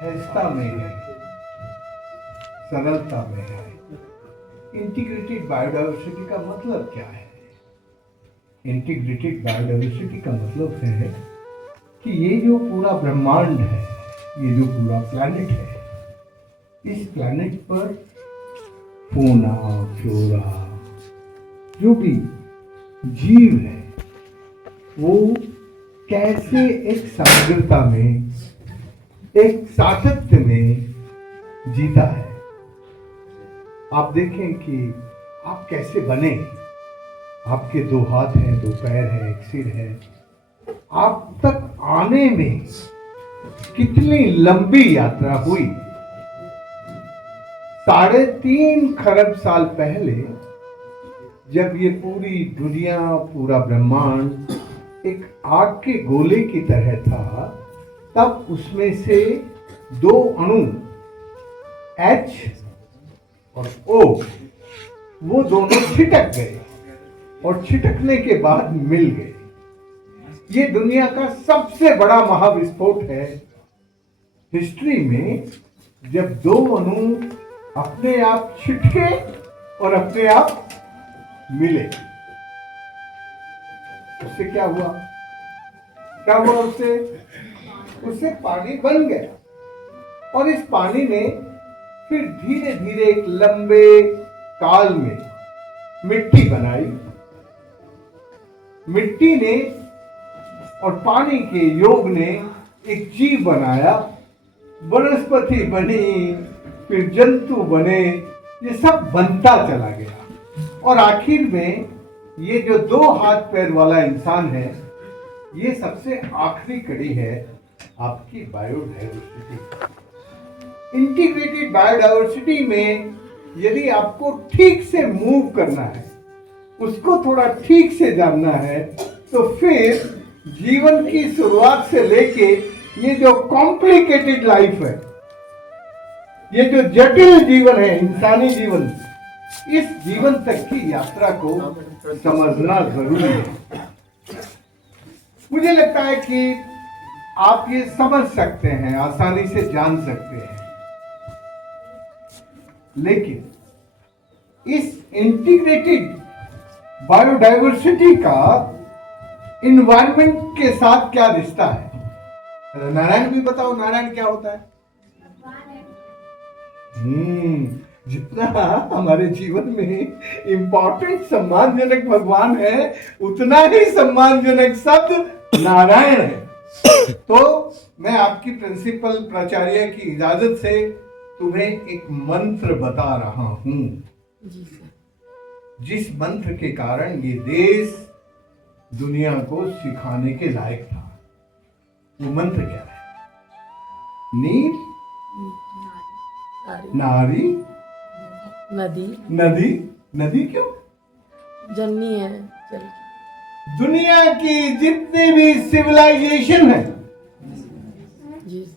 सहजता में है, सरलता में है। इंटीग्रेटेड बायोडायवर्सिटी का मतलब क्या है? इंटीग्रेटेड बायोडायवर्सिटी का मतलब है कि ये जो पूरा ब्रह्मांड है, ये जो पूरा प्लैनेट है, इस प्लैनेट पर फोना फ्लोरा जो भी जीव है वो कैसे एक समग्रता में, एक सातत्य में जीता है। आप देखें कि आप कैसे बने। आपके 2 हाथ हैं, 2 पैर हैं, एक सिर है। आप तक आने में कितनी लंबी यात्रा हुई। 3.5 खरब साल पहले जब ये पूरी दुनिया, पूरा ब्रह्मांड एक आग के गोले की तरह था, तब उसमें से 2 अणु H और O वो दोनों छिटक गए और छिटकने के बाद मिल गए। ये दुनिया का सबसे बड़ा महाविस्फोट है हिस्ट्री में, जब 2 अणु अपने आप छिटके और अपने आप मिले। उससे क्या हुआ? उससे पानी बन गया और इस पानी ने फिर धीरे धीरे एक लंबे काल में मिट्टी बनाई। मिट्टी ने और पानी के योग ने एक जीव बनाया, वनस्पति बनी, फिर जंतु बने, ये सब बनता चला गया और आखिर में ये जो 2 हाथ पैर वाला इंसान है, ये सबसे आखिरी कड़ी है आपकी बायोडायवर्सिटी। इंटीग्रेटेड बायोडायवर्सिटी में यदि आपको ठीक से मूव करना है, उसको थोड़ा ठीक से जानना है, तो फिर जीवन की शुरुआत से लेके ये जो कॉम्प्लिकेटेड लाइफ है, ये जो जटिल जीवन है, इंसानी जीवन, इस जीवन तक की यात्रा को समझना जरूरी है। मुझे लगता है कि आप ये समझ सकते हैं, आसानी से जान सकते हैं, लेकिन इस इंटीग्रेटेड बायोडायवर्सिटी का इन्वायरमेंट के साथ क्या रिश्ता है? नारायण भी बताओ, नारायण क्या होता है? जितना हमारे जीवन में इंपॉर्टेंट सम्मानजनक भगवान है, उतना ही सम्मानजनक शब्द नारायण है। तो मैं आपकी प्रिंसिपल प्राचार्य की इजाजत से तुम्हें एक मंत्र बता रहा हूं, जिस मंत्र के कारण ये देश दुनिया को सिखाने के लायक था। वो मंत्र क्या है? नीर, नारी, नदी। नदी, नदी क्यों? जननी है चल। दुनिया की जितनी भी सिविलाइजेशन है,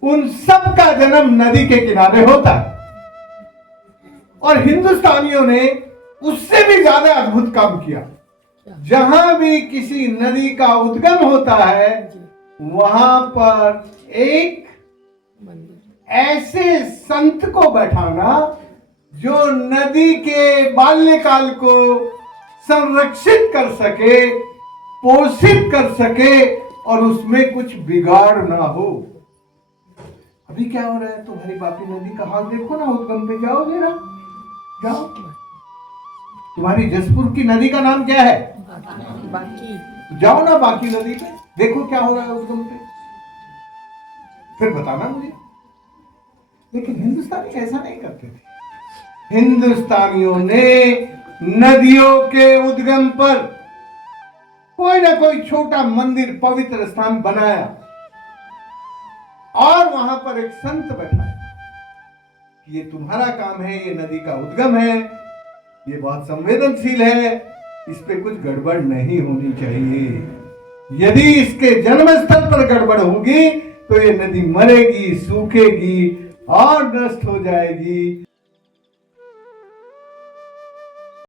उन सब का जन्म नदी के किनारे होता है और हिंदुस्तानियों ने उससे भी ज्यादा अद्भुत काम किया। जहां भी किसी नदी का उद्गम होता है, वहां पर एक ऐसे संत को बैठाना जो नदी के बाल्यकाल को संरक्षित कर सके, पोषित कर सके और उसमें कुछ बिगाड़ ना हो। अभी क्या हो रहा है? तुम्हारी बापी नदी का हाल देखो ना, उद्गम पे जाओ जरा, जाओ। तुम्हारी जसपुर की नदी का नाम क्या है? बाकी। जाओ ना बाकी नदी पे, देखो क्या हो रहा है उद्गम पे, फिर बताना मुझे। लेकिन हिंदुस्तानी ऐसा नहीं करते थे। हिंदुस्तानियों ने नदियों के उद्गम पर कोई ना कोई छोटा मंदिर, पवित्र स्थान बनाया और वहां पर एक संत बैठाया कि ये तुम्हारा काम है, ये नदी का उद्गम है, ये बहुत संवेदनशील है, इस पे कुछ गड़बड़ नहीं होनी चाहिए। यदि इसके जन्म स्थल पर गड़बड़ होगी तो ये नदी मरेगी, सूखेगी और नष्ट हो जाएगी।